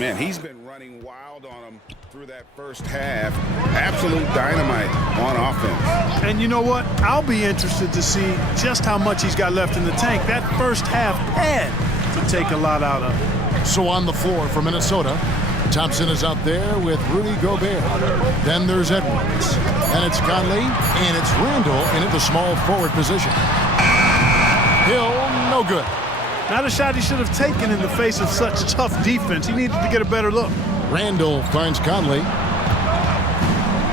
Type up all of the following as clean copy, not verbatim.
Man, he's been running wild on him through that first half. Absolute dynamite on offense. And you know what? I'll be interested to see just how much he's got left in the tank. That first half had to take a lot out of him. So on the floor for Minnesota, Thompson is out there with Rudy Gobert. Then there's Edwards. And it's Conley, and it's Randall into the small forward position. Hill, no good. Not a shot he should have taken in the face of such tough defense. He needed to get a better look. Randall finds Conley.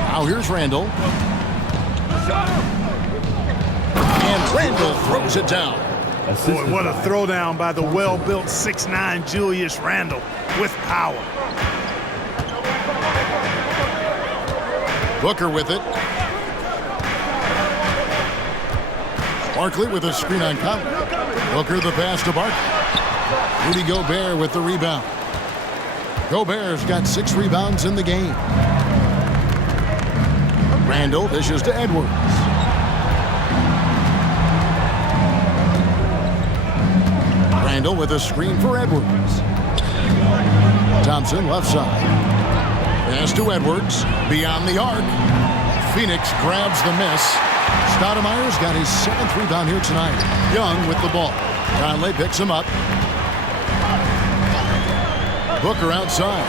Now here's Randall. And Randall throws it down. Boy, what a throwdown by the well-built 6'9" Julius Randle with power. Booker with it. Barkley with a screen on Conley. Booker the pass to Barkley. Rudy Gobert with the rebound. Gobert's got 6 rebounds in the game. Randall dishes to Edwards. Randall with a screen for Edwards. Thompson left side. Pass to Edwards. Beyond the arc. Phoenix grabs the miss. Stoudemire's got his 7th rebound here tonight. Young with the ball. Conley picks him up. Booker outside.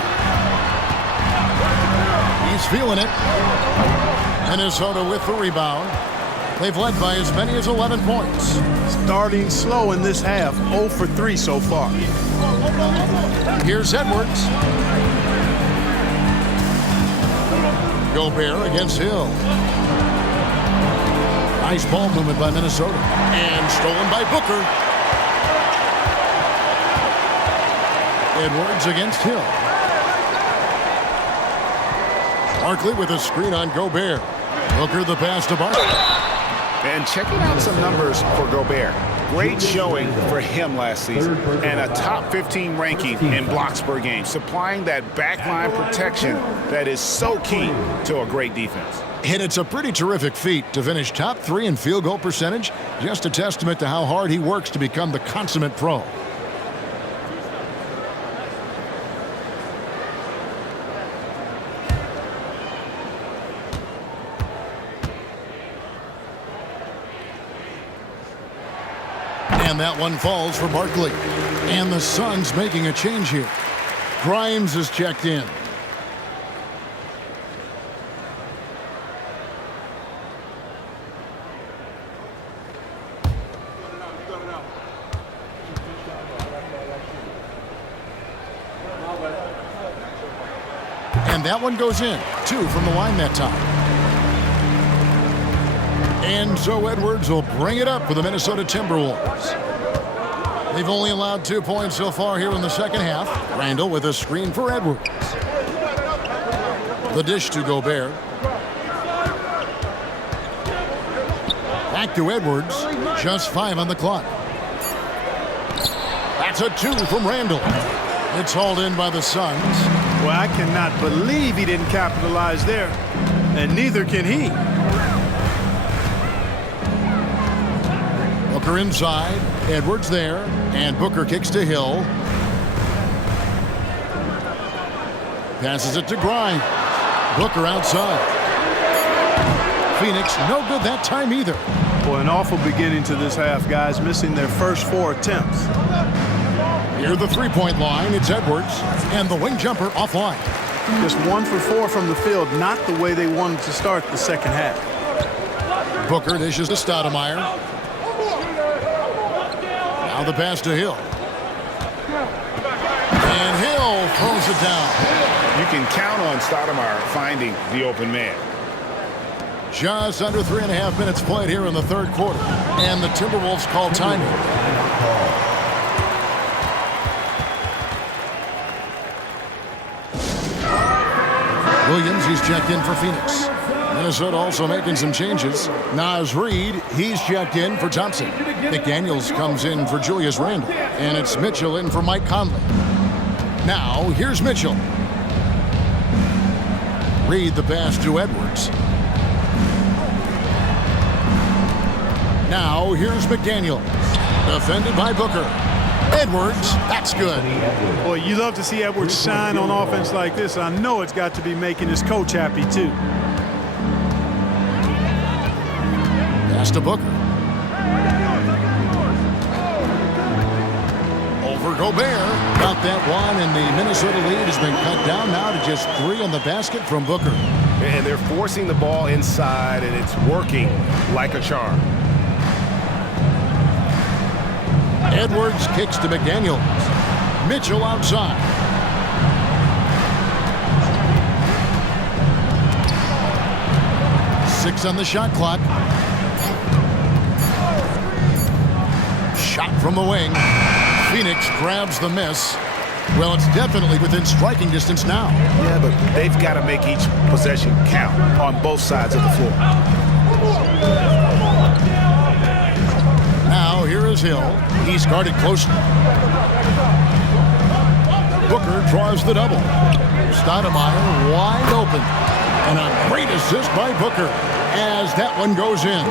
He's feeling it. Minnesota with the rebound. They've led by as many as 11 points. Starting slow in this half, 0 for 3 so far. Here's Edwards. Gobert against Hill. Nice ball movement by Minnesota. And stolen by Booker. Edwards against Hill. Barkley with a screen on Gobert. Booker the pass to Barkley. And checking out some numbers for Gobert. Great showing for him last season. And a top 15 ranking in blocks per game, supplying that backline protection that is so key to a great defense. And it's a pretty terrific feat to finish top 3 in field goal percentage. Just a testament to how hard he works to become the consummate pro. And that one falls for Barkley. And the Suns making a change here. Grimes is checked in. And that one goes in. 2 from the line that time. And so Edwards will bring it up for the Minnesota Timberwolves. They've only allowed 2 points so far here in the second half. Randall with a screen for Edwards. The dish to Gobert. Back to Edwards. Just 5 on the clock. That's a 2 from Randall. It's hauled in by the Suns. Well, I cannot believe he didn't capitalize there. And neither can he. Booker inside. Edwards there. And Booker kicks to Hill. Passes it to Grimes. Booker outside. Phoenix no good that time either. Boy, an awful beginning to this half, guys. Missing their first 4 attempts. Near the 3-point line, it's Edwards. And the wing jumper offline. Just 1 for 4 from the field. Not the way they wanted to start the second half. Booker dishes to Stoudemire. Now the pass to Hill. And Hill throws it down. You can count on Stoudemire finding the open man. Just under 3.5 minutes played here in the third quarter. And the Timberwolves call timeout. Williams, he's checked in for Phoenix. Minnesota also making some changes. Naz Reid, he's checked in for Thompson. McDaniels comes in for Julius Randle. And it's Mitchell in for Mike Conley. Now, here's Mitchell. Reid the pass to Edwards. Now, here's McDaniels. Defended by Booker. Edwards, that's good. Boy, you love to see Edwards shine on offense like this. I know it's got to be making his coach happy, too. Pass to Booker. Over Gobert. Got that one, and the Minnesota lead has been cut down now to just 3 on the basket from Booker. And they're forcing the ball inside, and it's working like a charm. Edwards kicks to McDaniels. Mitchell outside. Six on the shot clock. Shot from the wing. Phoenix grabs the miss. Well, it's definitely within striking distance now. Yeah, but they've got to make each possession count on both sides of the floor. Now, here is Hill. He's guarded closely. Booker draws the double. Stoudemire wide open. And a great assist by Booker as that one goes in.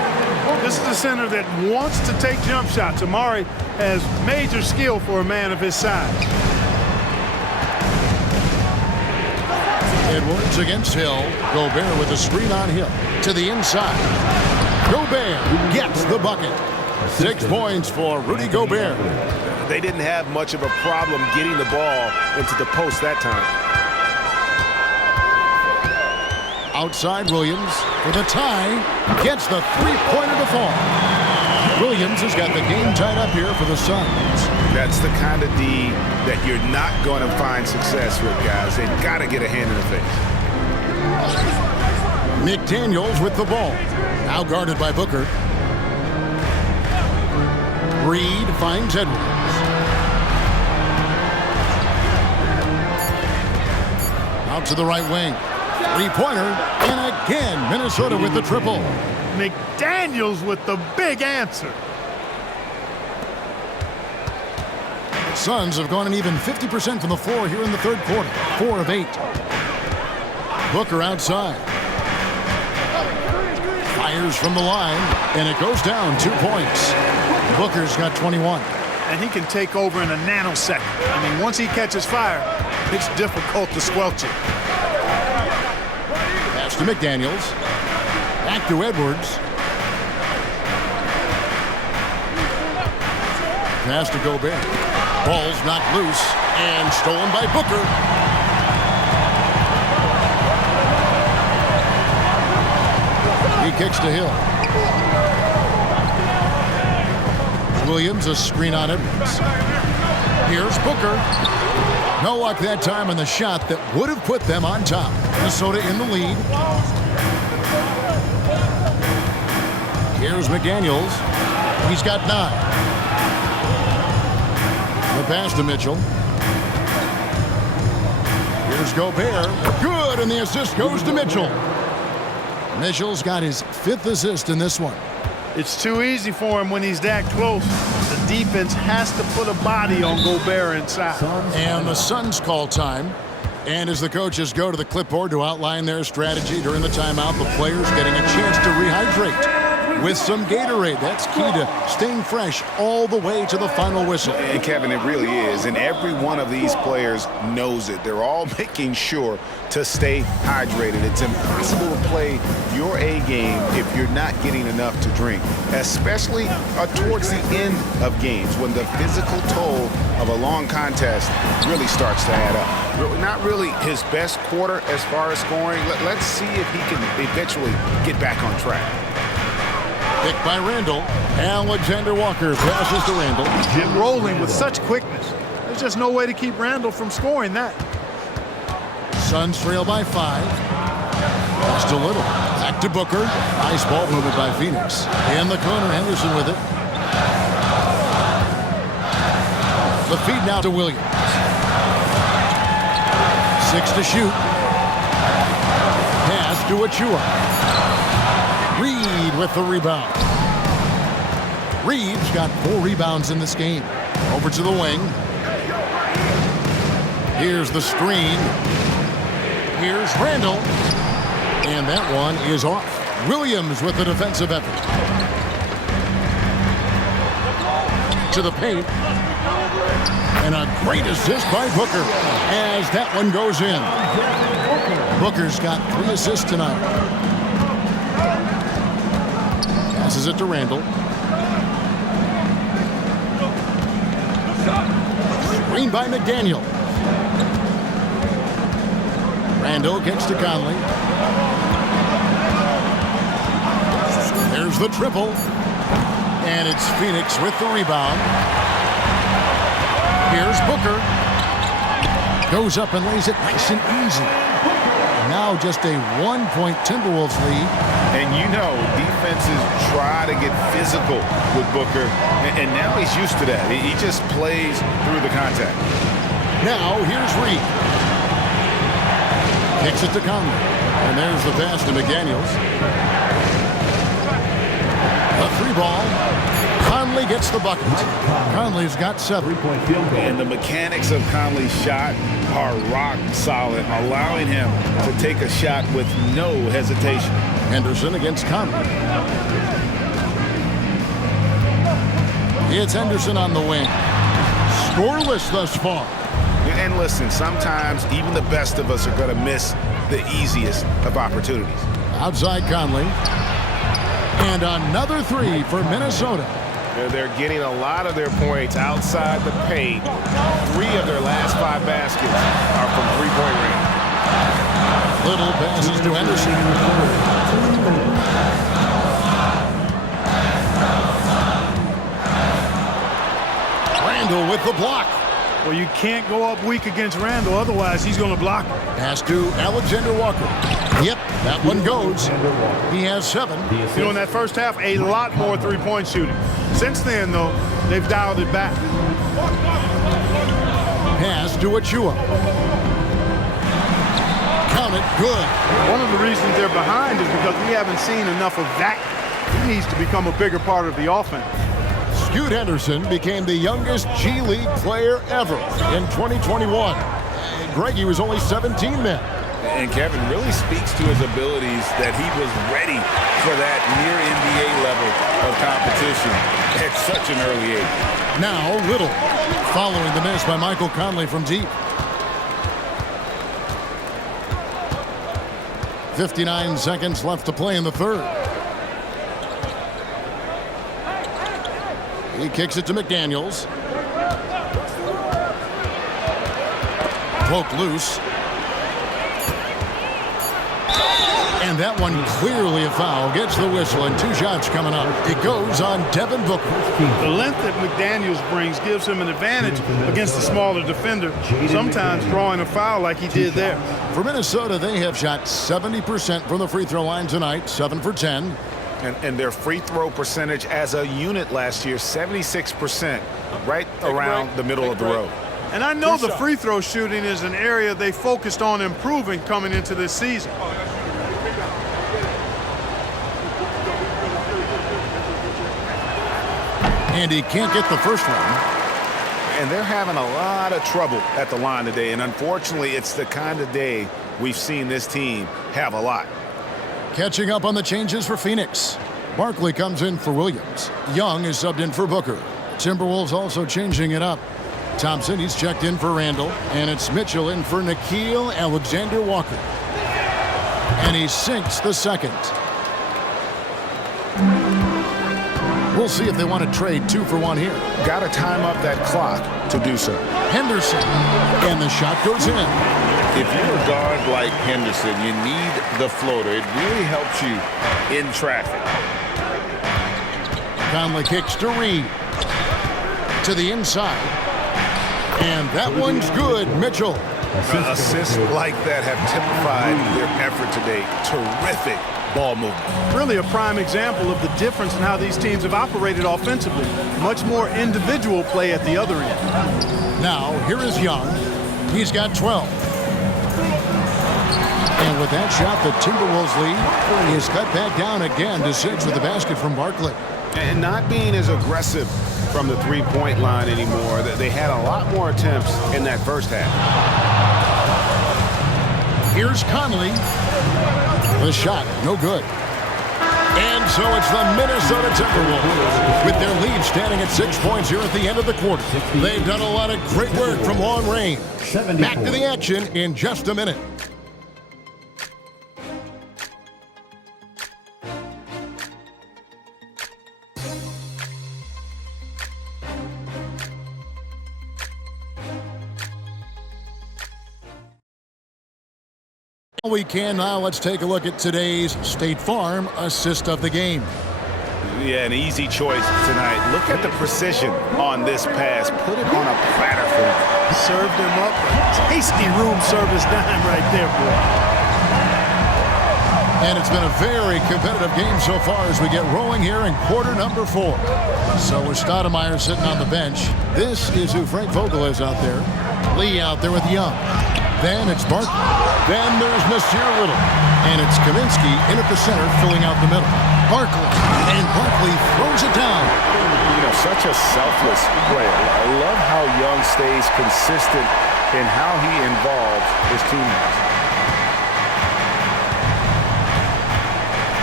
This is a center that wants to take jump shots. Amari has major skill for a man of his size. Edwards against Hill. Gobert with a screen on Hill. To the inside. Gobert gets the bucket. 6 points for Rudy Gobert. They didn't have much of a problem getting the ball into the post that time. Outside Williams for the tie. Gets the three-pointer to fall. Williams has got the game tied up here for the Suns. That's the kind of D that you're not going to find success with, guys. They've got to get a hand in the face. McDaniels with the ball. Now guarded by Booker. Reed finds Edwards. Out to the right wing. Three-pointer. And again, Minnesota with the triple. McDaniels with the big answer. Suns have gone an even 50% from the floor here in the third quarter. 4 of 8. Booker outside. Fires from the line, and it goes down 2 points. Booker's got 21. And he can take over in a nanosecond. I mean, once he catches fire, it's difficult to squelch it. Pass to McDaniels. Back to Edwards. Pass to Gobert. Ball's knocked loose and stolen by Booker. He kicks to Hill. Williams, a screen on Edwards. Here's Booker. No luck that time on the shot that would have put them on top. Minnesota in the lead. Here's McDaniels. He's got 9. The pass to Mitchell. Here's Gobert. Good, and the assist goes to Mitchell. Mitchell's got his 5th assist in this one. It's too easy for him when he's that close. The defense has to put a body on Gobert inside. And the Suns call time. And as the coaches go to the clipboard to outline their strategy during the timeout, the players getting a chance to rehydrate with some Gatorade. That's key to staying fresh all the way to the final whistle. And Kevin, it really is. And every one of these players knows it. They're all making sure to stay hydrated. It's impossible to play your A game if you're not getting enough to drink, especially towards the end of games when the physical toll of a long contest really starts to add up. Not really his best quarter as far as scoring. Let's see if he can eventually get back on track. Picked by Randall. Alexander Walker passes to Randall. And rolling with such quickness. There's just no way to keep Randall from scoring that. Suns trail by 5. Just a little. Back to Booker. Nice ball movement by Phoenix. In the corner, Henderson with it. The feed now to Williams. 6 to shoot. Pass to Achua. Reed with the rebound. Reed's got 4 rebounds in this game. Over to the wing. Here's the screen. Here's Randall. And that one is off. Williams with the defensive effort. to the paint. And a great assist by Booker as that one goes in. Booker's got 3 assists tonight. Passes it to Randall. Screen by McDaniel. Randall gets to Conley. There's the triple. And it's Phoenix with the rebound. Here's Booker. Goes up and lays it nice and easy. Now just a 1-point Timberwolves lead. And you know, defenses try to get physical with Booker, and now he's used to that. He just plays through the contact. Now here's Reed. Kicks it to Conley. And there's the pass to McDaniels. A 3-ball. Conley gets the bucket. Conley's got 7. And the mechanics of Conley's shot are rock solid, allowing him to take a shot with no hesitation. Henderson against Conley. It's Henderson on the wing. Scoreless thus far. And listen, sometimes even the best of us are going to miss the easiest of opportunities. Outside Conley. And another 3 for Minnesota. They're getting a lot of their points outside the paint. 3 of their last 5 baskets are from three-point range. Little passes to Henderson. Randall with the block. Well, you can't go up weak against Randall, otherwise he's going to block him. Pass to Alexander Walker. Yep, that one goes. He has 7. You know, in that first half, a lot more three-point shooting. Since then, though, they've dialed it back. Pass to Achua. Count it, good. One of the reasons they're behind is because we haven't seen enough of that. He needs to become a bigger part of the offense. Scoot Henderson became the youngest G League player ever in 2021. Greggy was only 17 then. And Kevin really speaks to his abilities that he was ready for that near NBA level of competition at such an early age. Now Little, following the miss by Michael Conley from deep. 59 seconds left to play in the third. He kicks it to McDaniels. Poked loose. And that one clearly a foul. Gets the whistle and 2 shots coming up. It goes on Devin Booker. The length that McDaniels brings gives him an advantage against the smaller defender, sometimes drawing a foul like he did there. For Minnesota, they have shot 70% from the free throw line tonight, 7 for 10. And their free throw percentage as a unit last year, 76%, right around the middle of the road. And I know the free throw shooting is an area they focused on improving coming into this season. And he can't get the first one. And they're having a lot of trouble at the line today. And unfortunately, it's the kind of day we've seen this team have a lot. Catching up on the changes for Phoenix. Barkley comes in for Williams. Young is subbed in for Booker. Timberwolves also changing it up. Thompson, he's checked in for Randall. And it's Mitchell in for Nickeil Alexander-Walker. And he sinks the second. We'll see if they want to trade 2 for 1 here. Got to time up that clock to do so. Henderson. And the shot goes in. If you're a guard like Henderson, you need the floater. It really helps you in traffic. Conley kicks to Reed. To the inside. And that one's good, Mitchell. Assists like that have typified their effort today. Terrific ball movement. Really a prime example of the difference in how these teams have operated offensively. Much more individual play at the other end. Now, here is Young. He's got 12. And with that shot, the Timberwolves lead is cut back down again to 6 with the basket from Barkley. And not being as aggressive from the three-point line anymore. They had a lot more attempts in that first half. Here's Conley. The shot, no good. And so it's the Minnesota Timberwolves with their lead standing at 6 points here at the end of the quarter. They've done a lot of great work from long range. Back to the action in just a minute. We can now. Let's take a look at today's State Farm assist of the game. Yeah, an easy choice tonight. Look at the precision on this pass. Put it on a platter for him. Served him up. Tasty room service dime right there, boy. And it's been a very competitive game so far as we get rolling here in quarter number 4. So with Stoudemire sitting on the bench, this is who Frank Vogel is out there. Lee out there with Young. Then it's Barkley. Then there's Monsieur Little. And it's Kaminsky in at the center, filling out the middle. Barkley. And Barkley throws it down. You know, such a selfless player. I love how Young stays consistent in how he involves his teammates.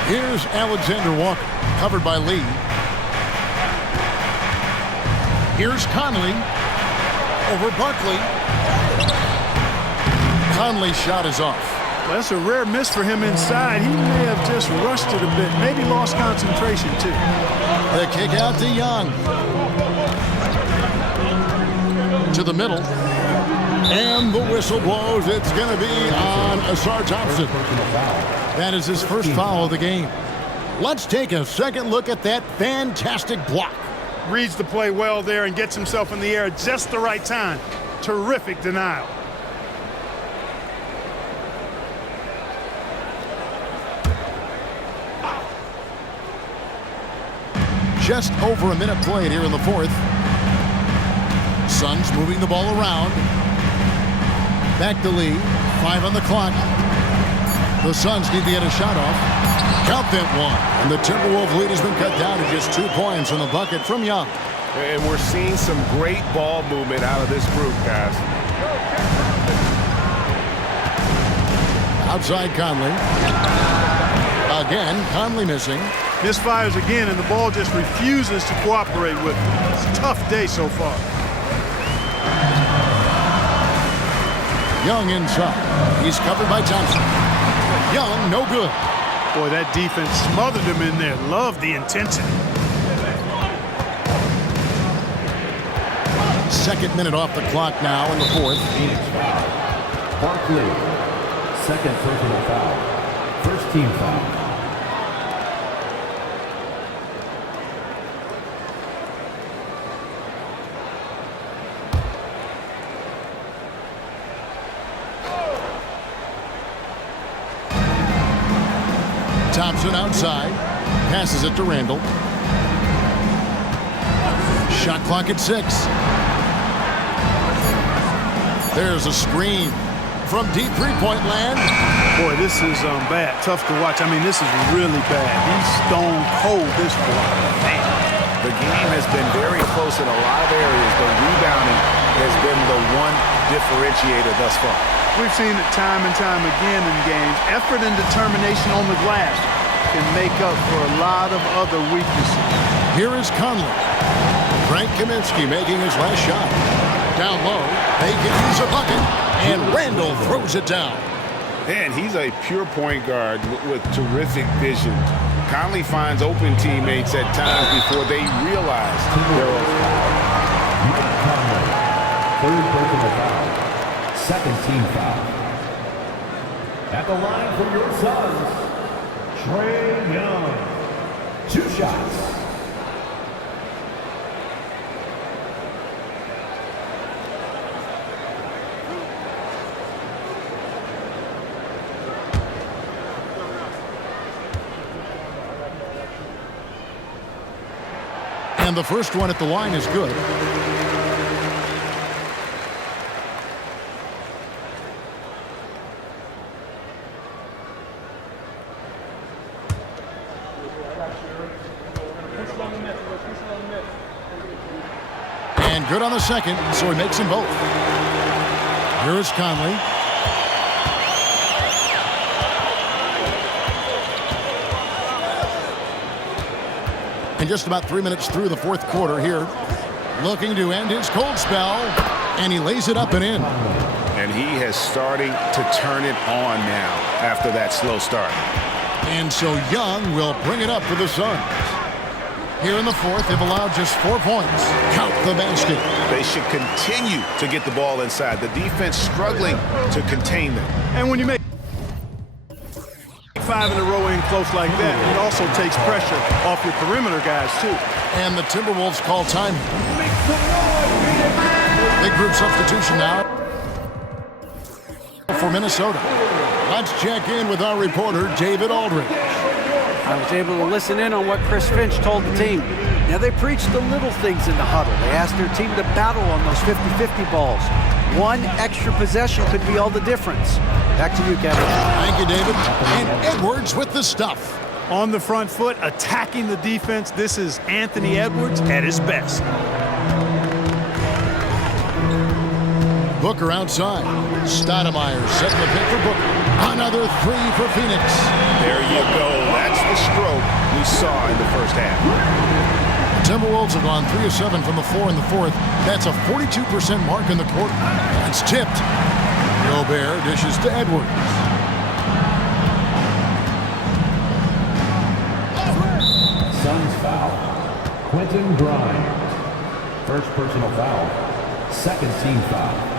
Here's Alexander Walker, covered by Lee. Here's Conley over Barkley. Conley's shot is off. Well, that's a rare miss for him inside. He may have just rushed it a bit, maybe lost concentration too. The kick out to Young. To the middle. And the whistle blows. It's going to be on Asar Thompson. That is his first foul of the game. Let's take a second look at that fantastic block. Reads the play well there and gets himself in the air at just the right time. Terrific denial. Just over a minute played here in the fourth. Suns moving the ball around. Back to Lee. 5 on the clock. The Suns need to get a shot off. Count that one. And the Timberwolves lead has been cut down to just 2 points on the bucket from Young. And we're seeing some great ball movement out of this group, guys. Outside Conley. Again, Conley missing. Misfires again, and the ball just refuses to cooperate with him. It's a tough day so far. Young inside. He's covered by Thompson. Young, no good. Boy, that defense smothered him in there. Love the intensity. Second minute off the clock now in the fourth. Barkley, second personal foul. First team foul. Thompson outside. Passes it to Randall. Shot clock at 6. There's a screen from deep three-point land. Boy, this is bad. Tough to watch. I mean, this is really bad. He's stone cold, this boy. Man. The game has been very close in a lot of areas, but rebounding has been the one differentiator thus far. We've seen it time and time again in games. Effort and determination on the glass can make up for a lot of other weaknesses. Here is Conley. Frank Kaminsky making his last shot. Down low, they can use a bucket, and Randall throws it down. Man, he's a pure point guard with terrific vision. Conley finds open teammates at times before they realize they're open. Third personal foul. Second team foul. At the line for your Suns, Trae Young. 2 shots. And the first one at the line is good. And good on the second, so he makes them both. Here is Conley. And just about 3 minutes through the fourth quarter here. Looking to end his cold spell. And he lays it up and in. And he has starting to turn it on now after that slow start. And so Young will bring it up for the Suns. Here in the fourth, they've allowed just 4 points. Count the basket. They should continue to get the ball inside. The defense struggling to contain them. And when you make 5 in a row in close like that, it also takes pressure off your perimeter guys, too. And the Timberwolves call time. Big group substitution now for Minnesota. Let's check in with our reporter, David Aldridge. I was able to listen in on what Chris Finch told the team. Now, they preached the little things in the huddle. They asked their team to battle on those 50-50 balls. One extra possession could be all the difference. Back to you, Kevin. Thank you, David. And Edwards with the stuff. On the front foot, attacking the defense. This is Anthony Edwards at his best. Booker outside. Stoudemire setting the pick for Booker. Another three for Phoenix. There you go. That's the stroke we saw in the first half. The Timberwolves have gone 3 of 7 from the floor in the fourth. That's a 42% mark in the quarter. It's tipped. Gobert dishes to Edwards. Suns foul. Quentin Grimes. First personal foul. Second team foul.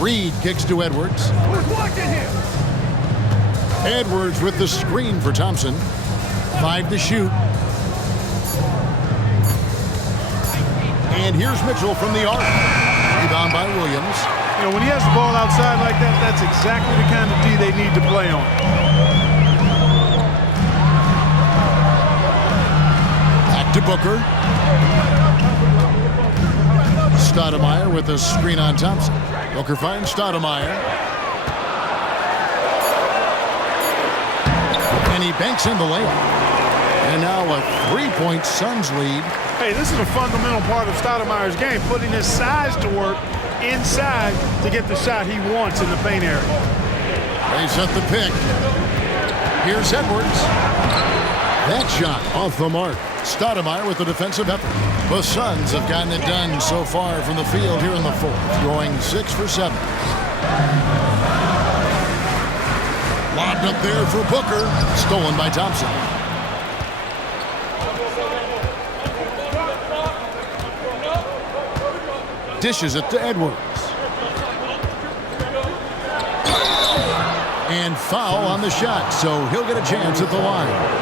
Reed kicks to Edwards. Edwards with the screen for Thompson. 5 to shoot. And here's Mitchell from the arc. Rebound by Williams. You know, when he has the ball outside like that, that's exactly the kind of D they need to play on. Back to Booker. Stoudemire with a screen on Thompson. Booker finds Stoudemire. And he banks in the layup. And now a 3-point Suns lead. Hey, this is a fundamental part of Stoudemire's game, putting his size to work inside to get the shot he wants in the paint area. They set the pick. Here's Edwards. That shot off the mark. Stoudemire with the defensive effort. The Suns have gotten it done so far from the field here in the fourth, going 6 for 7. Lobbed up there for Booker. Stolen by Thompson. Dishes it to Edwards. And foul on the shot, so he'll get a chance at the line.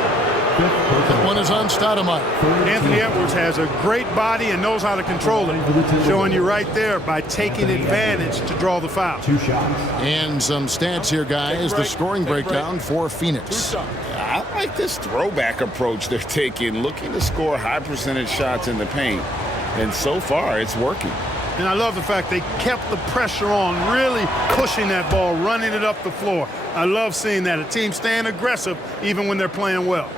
That one is on Stoudemire. Anthony Edwards has a great body and knows how to control it, showing you right there by taking advantage to draw the foul. 2 shots. And some stats here, guys. The scoring breakdown for Phoenix. I like this throwback approach they're taking, looking to score high percentage shots in the paint. And so far, it's working. And I love the fact they kept the pressure on, really pushing that ball, running it up the floor. I love seeing that. A team staying aggressive even when they're playing well.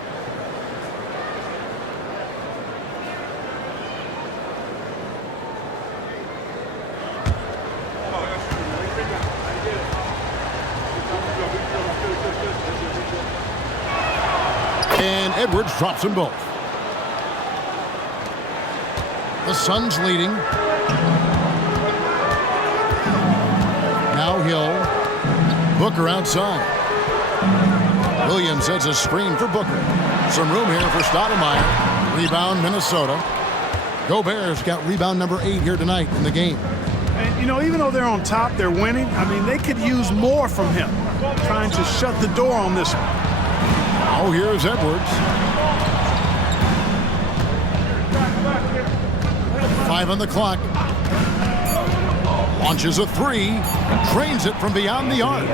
And Edwards drops them both. The Suns leading. Now Hill. Booker outside. Williams sets a screen for Booker. Some room here for Stoudemire. Rebound Minnesota. Gobert's got rebound number 8 here tonight in the game. And, you know, even though they're on top, they're winning. I mean, they could use more from him, trying to shut the door on this one. Now here's Edwards. 5 on the clock. Launches a 3. Trains it from beyond the arc.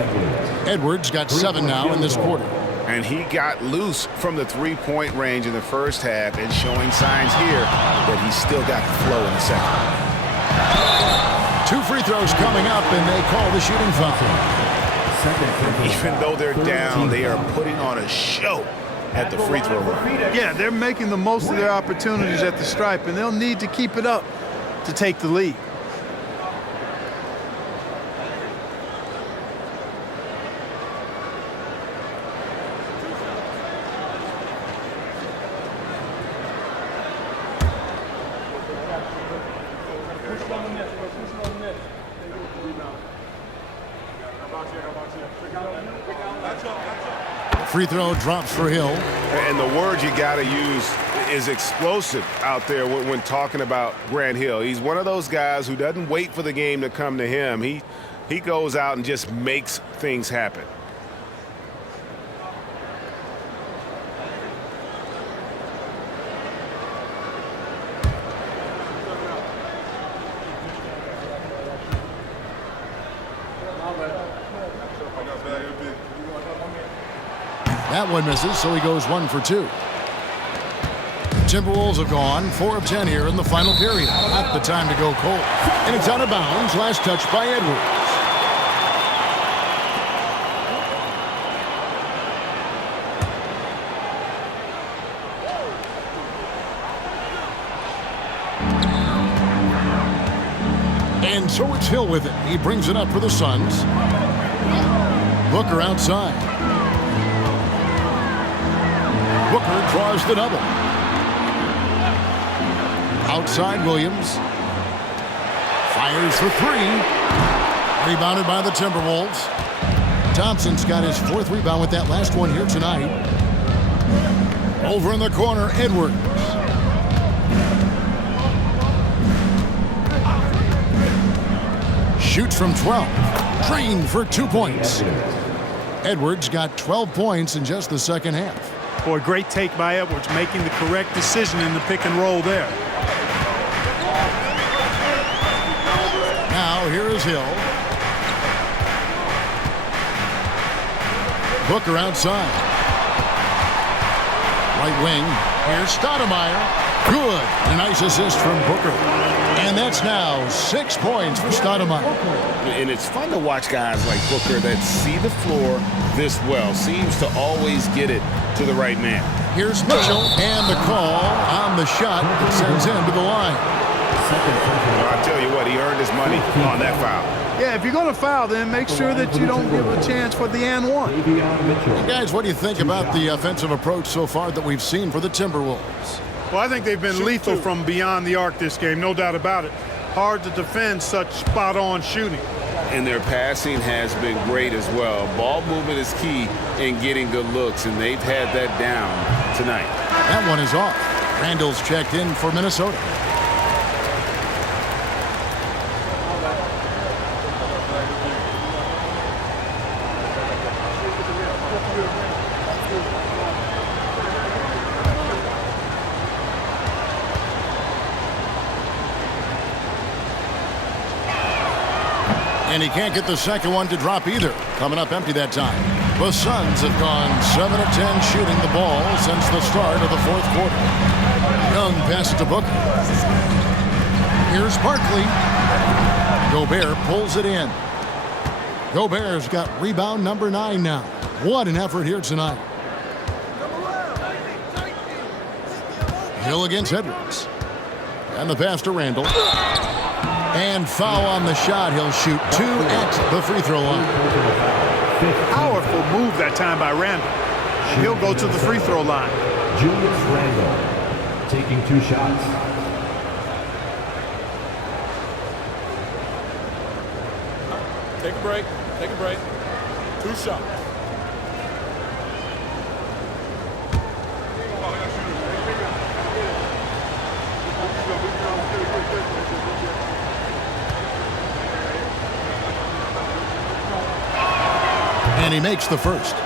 Edwards got 7 now in this quarter. And he got loose from the three-point range in the first half and showing signs here that he's still got the flow in the second. 2 free throws coming up, and they call the shooting foul. Even though they're down, they are putting on a show at the free throw line. Yeah, they're making the most of their opportunities at the stripe, and they'll need to keep it up to take the lead. Free throw drops for Hill. And the word you got to use is explosive out there when talking about Grant Hill. He's one of those guys who doesn't wait for the game to come to him. He goes out and just makes things happen. That one misses, so he goes 1 for 2. Timberwolves have gone 4 of 10 here in the final period. Not the time to go cold. And it's out of bounds. Last touch by Edwards. And so it's Hill with it. He brings it up for the Suns. Booker outside. Booker draws the double. Outside Williams. Fires for 3. Rebounded by the Timberwolves. Thompson's got his 4th rebound with that last one here tonight. Over in the corner, Edwards. Shoots from 12. Drained for 2 points. Edwards got 12 points in just the second half. Boy, great take by Edwards, making the correct decision in the pick and roll there. Now here is Hill. Booker outside. Right wing. Here's Stoudemire. Good. A nice assist from Booker. And that's now 6 points for Stoudemire. And it's fun to watch guys like Booker that see the floor this well. Seems to always get it to the right man. Here's Mitchell, and the call on the shot that sends him to the line. Well, I tell you what, he earned his money on that foul. Yeah, if you're going to foul, then make sure that you don't give a chance for the and one. Hey guys, what do you think about the offensive approach so far that we've seen for the Timberwolves? Well, I think they've been lethal from beyond the arc this game, no doubt about it. Hard to defend such spot-on shooting. And their passing has been great as well. Ball movement is key in getting good looks, and they've had that down tonight. That one is off. Randall's checked in for Minnesota. And he can't get the second one to drop either. Coming up empty that time. The Suns have gone 7 of 10 shooting the ball since the start of the 4th quarter. Young passes to Booker. Here's Barkley. Gobert pulls it in. Gobert's got rebound number 9 now. What an effort here tonight. Hill against Edwards. And the pass to Randall. And foul on the shot. He'll shoot 2 at the free throw line. Powerful move that time by Randall. He'll go to the free throw line. Julius Randall taking 2 shots. Take a break. Take a break. 2 shots. And he makes the first.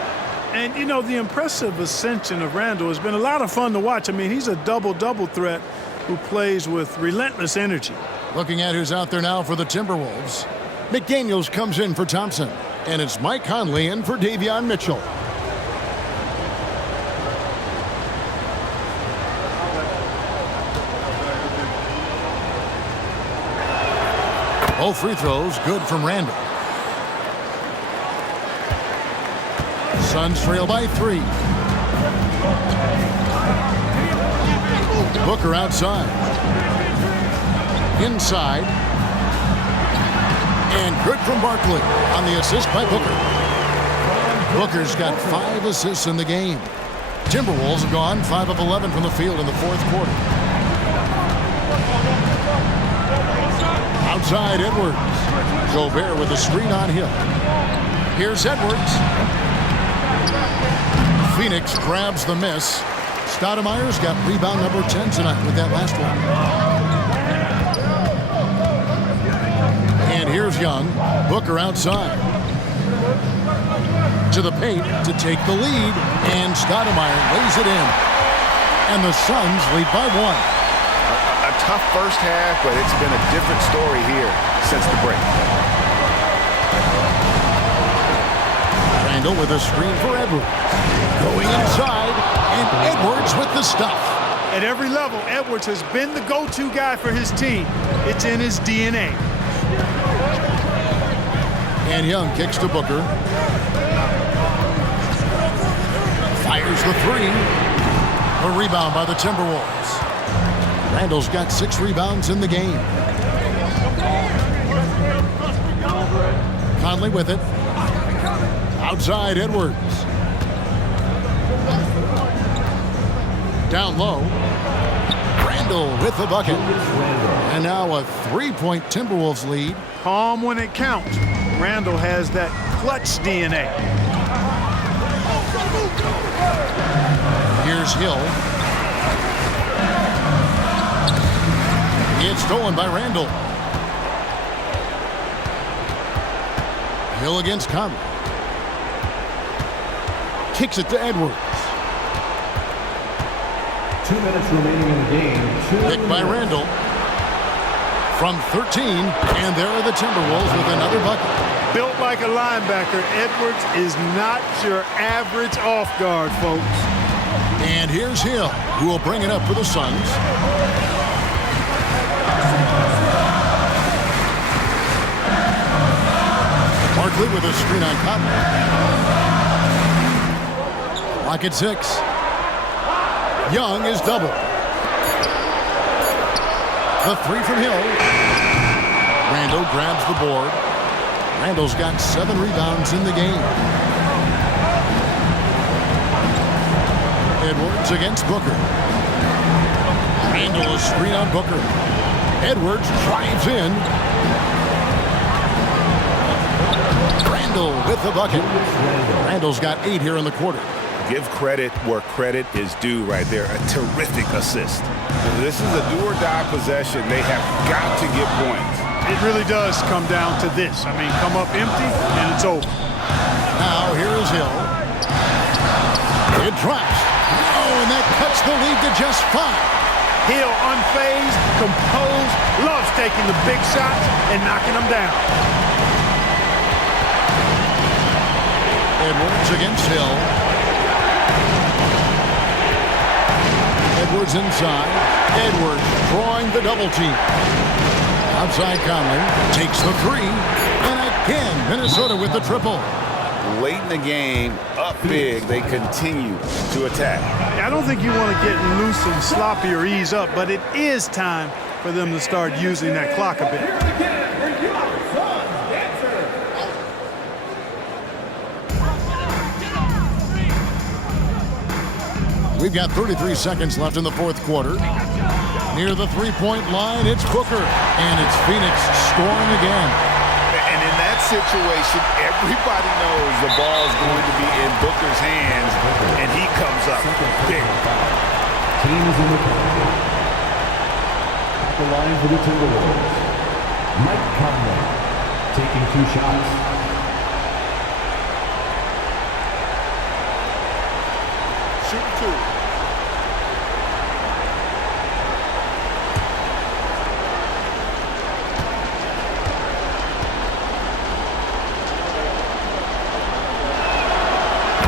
And, you know, the impressive ascension of Randall has been a lot of fun to watch. I mean, he's a double-double threat who plays with relentless energy. Looking at who's out there now for the Timberwolves. McDaniels comes in for Thompson. And it's Mike Conley in for Davion Mitchell. Both free throws good from Randall. Suns trail by 3. Booker outside. Inside. And good from Barkley on the assist by Booker. Booker's got 5 assists in the game. Timberwolves have gone 5 of 11 from the field in the fourth quarter. Outside Edwards. Gobert with a screen on Hill. Here's Edwards. Phoenix grabs the miss. Stoudemire's got rebound number 10 tonight with that last one. And here's Young. Booker outside. To the paint to take the lead. And Stoudemire lays it in. And the Suns lead by 1. A tough first half, but it's been a different story here since the break. Randall with a screen for Edwards. Going inside, and Edwards with the stuff. At every level, Edwards has been the go-to guy for his team. It's in his DNA. And Young kicks to Booker. Fires the 3. A rebound by the Timberwolves. Randall's got 6 rebounds in the game. Conley with it. Outside Edwards. Down low. Randall with the bucket. And now a 3-point Timberwolves lead. Calm when it counts. Randall has that clutch DNA. Here's Hill. It's stolen by Randall. Hill against Conley. Kicks it to Edwards. 2 minutes remaining in the game. Picked by Randall. From 13, and there are the Timberwolves with another bucket. Built like a linebacker, Edwards is not your average off guard, folks. And here's Hill, who will bring it up for the Suns. Barkley with a screen on Conley. Lock at 6. Young is double. The 3 from Hill. Randall grabs the board. Randall's got 7 rebounds in the game. Edwards against Booker. Randall is screen on Booker. Edwards drives in. Randall with the bucket. Randall's got 8 here in the quarter. Give credit where credit is due right there. A terrific assist. This is a do-or-die possession. They have got to get points. It really does come down to this. I mean, come up empty, and it's over. Now, here is Hill. It drops. Oh, and that cuts the lead to just 5. Hill, unfazed, composed, loves taking the big shots and knocking them down. Edwards against Hill. Edwards inside. Edwards drawing the double team. Outside Conley takes the 3. And again, Minnesota with the triple. Late in the game, up big, they continue to attack. I don't think you want to get loose and sloppy or ease up, but it is time for them to start using that clock a bit. We've got 33 seconds left in the fourth quarter. Near the 3-point line, it's Booker. And it's Phoenix scoring again. And in that situation, everybody knows the ball's going to be in Booker's hands, and he comes up big. Teams in the corner. At the line for the Timberwolves. Mike Conley taking 2 shots. Shoot 2.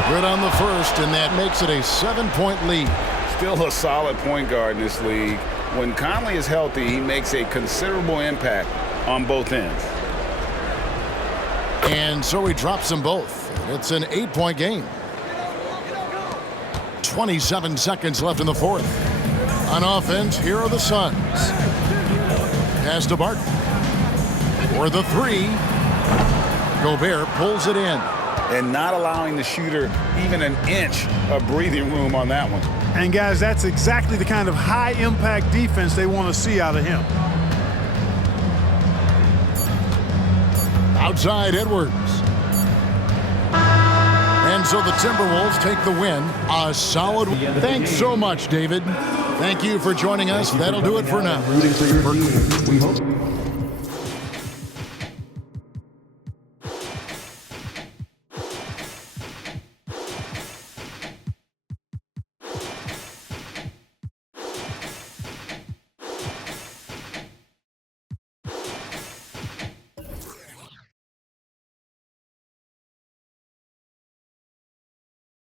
Good on the first, and that makes it a 7-point lead. Still a solid point guard in this league. When Conley is healthy, he makes a considerable impact on both ends. And so he drops them both. It's an 8-point game. 27 seconds left in the fourth. On offense, here are the Suns. Pass to Barkley. For the three. Gobert pulls it in. And not allowing the shooter even an inch of breathing room on that one. And, guys, that's exactly the kind of high-impact defense they want to see out of him. Outside Edwards. And so the Timberwolves take the win. A solid. Thanks so much, David. Thank you for joining us. That'll do it for now. Rooting for your team. We hope.